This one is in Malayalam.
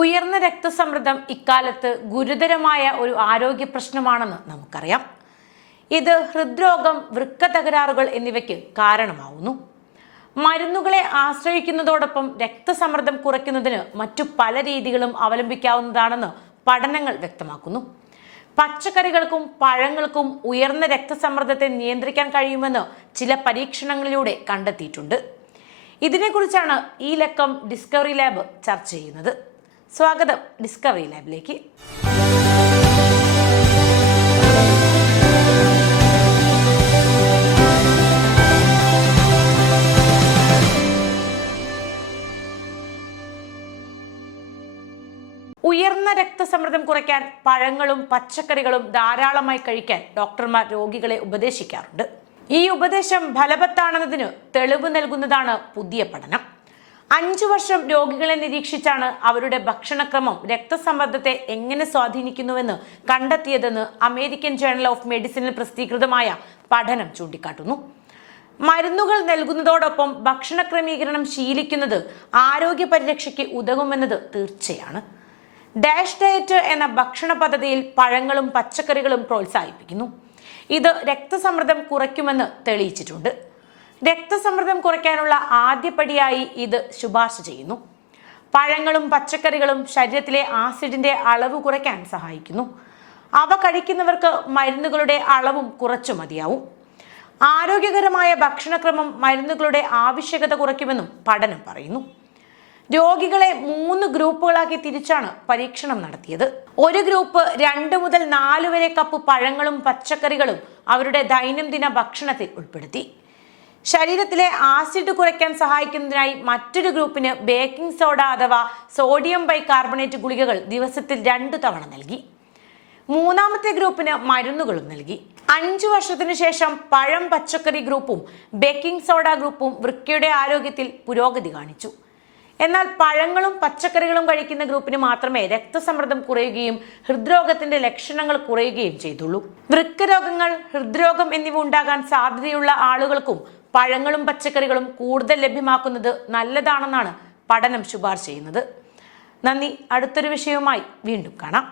ഉയർന്ന രക്തസമ്മർദ്ദം ഇക്കാലത്ത് ഗുരുതരമായ ഒരു ആരോഗ്യ പ്രശ്നമാണെന്ന് നമുക്കറിയാം. ഇത് ഹൃദ്രോഗം വൃക്ക തകരാറുകൾ എന്നിവയ്ക്ക് കാരണമാവുന്നു. മരുന്നുകളെ ആശ്രയിക്കുന്നതോടൊപ്പം രക്തസമ്മർദ്ദം കുറയ്ക്കുന്നതിന് മറ്റു പല രീതികളും അവലംബിക്കാവുന്നതാണെന്ന് പഠനങ്ങൾ വ്യക്തമാക്കുന്നു. പച്ചക്കറികൾക്കും പഴങ്ങൾക്കും ഉയർന്ന രക്തസമ്മർദ്ദത്തെ നിയന്ത്രിക്കാൻ കഴിയുമെന്ന് ചില പരീക്ഷണങ്ങളിലൂടെ കണ്ടെത്തിയിട്ടുണ്ട്. ഇതിനെക്കുറിച്ചാണ് ഈ ലക്കം ഡിസ്കവറി ലാബ് ചർച്ച ചെയ്യുന്നത്. സ്വാഗതം ഡിസ്കവറി ലാബിലേക്ക് ഉയർന്ന രക്തസമ്മർദ്ദം കുറയ്ക്കാൻ പഴങ്ങളും പച്ചക്കറികളും ധാരാളമായി കഴിക്കാൻ ഡോക്ടർമാർ രോഗികളെ ഉപദേശിക്കാറുണ്ട്. ഈ ഉപദേശം ഫലവത്താണെന്നതിന് തെളിവ് നൽകുന്നതാണ് പുതിയ പഠനം. അഞ്ചു വർഷം രോഗികളെ നിരീക്ഷിച്ചാണ് അവരുടെ ഭക്ഷണക്രമം രക്തസമ്മർദ്ദത്തെ എങ്ങനെ സ്വാധീനിക്കുന്നുവെന്ന് കണ്ടെത്തിയതെന്ന് അമേരിക്കൻ ജേണൽ ഓഫ് മെഡിസിനിൽ പ്രസിദ്ധീകൃതമായ പഠനം ചൂണ്ടിക്കാട്ടുന്നു. മരുന്നുകൾ നൽകുന്നതോടൊപ്പം ഭക്ഷണ ക്രമീകരണം ശീലിക്കുന്നത് ആരോഗ്യ പരിരക്ഷയ്ക്ക് ഉതകുമെന്നത് തീർച്ചയാണ്. ഡാഷ് ഡയറ്റ് എന്ന ഭക്ഷണ പദ്ധതിയിൽ പഴങ്ങളും പച്ചക്കറികളും പ്രോത്സാഹിപ്പിക്കുന്നു. ഇത് രക്തസമ്മർദ്ദം കുറയ്ക്കുമെന്ന് തെളിയിച്ചിട്ടുണ്ട്. രക്തസമ്മർദ്ദം കുറയ്ക്കാനുള്ള ആദ്യപടിയായി ഇത് ശുപാർശ ചെയ്യുന്നു. പഴങ്ങളും പച്ചക്കറികളും ശരീരത്തിലെ ആസിഡിന്റെ അളവ് കുറയ്ക്കാൻ സഹായിക്കുന്നു. അവ കഴിക്കുന്നവർക്ക് മരുന്നുകളുടെ അളവും കുറച്ചു മതിയാവും. ആരോഗ്യകരമായ ഭക്ഷണക്രമം മരുന്നുകളുടെ ആവശ്യകത കുറയ്ക്കുമെന്നും പഠനം പറയുന്നു. രോഗികളെ മൂന്ന് ഗ്രൂപ്പുകളാക്കി തിരിച്ചാണ് പരീക്ഷണം നടത്തിയത്. ഒരു ഗ്രൂപ്പ് രണ്ട് മുതൽ നാല് വരെ കപ്പ് പഴങ്ങളും പച്ചക്കറികളും അവരുടെ ദൈനംദിന ഭക്ഷണത്തിൽ ഉൾപ്പെടുത്തി. ശരീരത്തിലെ ആസിഡ് കുറയ്ക്കാൻ സഹായിക്കുന്നതിനായി മറ്റൊരു ഗ്രൂപ്പിന് ബേക്കിംഗ് സോഡ അഥവാ സോഡിയം ബൈകാർബണേറ്റ് ഗുളികകൾ ദിവസത്തിൽ രണ്ടു തവണ നൽകി. മൂന്നാമത്തെ ഗ്രൂപ്പിന് മരുന്നുകളും നൽകി. അഞ്ചു വർഷത്തിനു ശേഷം പഴം പച്ചക്കറി ഗ്രൂപ്പും ബേക്കിംഗ് സോഡ ഗ്രൂപ്പും വൃക്കയുടെ ആരോഗ്യത്തിൽ പുരോഗതി കാണിച്ചു. എന്നാൽ പഴങ്ങളും പച്ചക്കറികളും കഴിക്കുന്ന ഗ്രൂപ്പിന് മാത്രമേ രക്തസമ്മർദ്ദം കുറയുകയും ഹൃദ്രോഗത്തിന്റെ ലക്ഷണങ്ങൾ കുറയുകയും ചെയ്തുള്ളൂ. വൃക്കരോഗങ്ങൾ ഹൃദ്രോഗം എന്നിവ ഉണ്ടാകാൻ സാധ്യതയുള്ള ആളുകൾക്കും പഴങ്ങളും പച്ചക്കറികളും കൂടുതൽ ലഭ്യമാക്കുന്നത് നല്ലതാണെന്നാണ് പഠനം ശുപാർശ ചെയ്യുന്നത്. നന്ദി. അടുത്തൊരു വിഷയവുമായി വീണ്ടും കാണാം.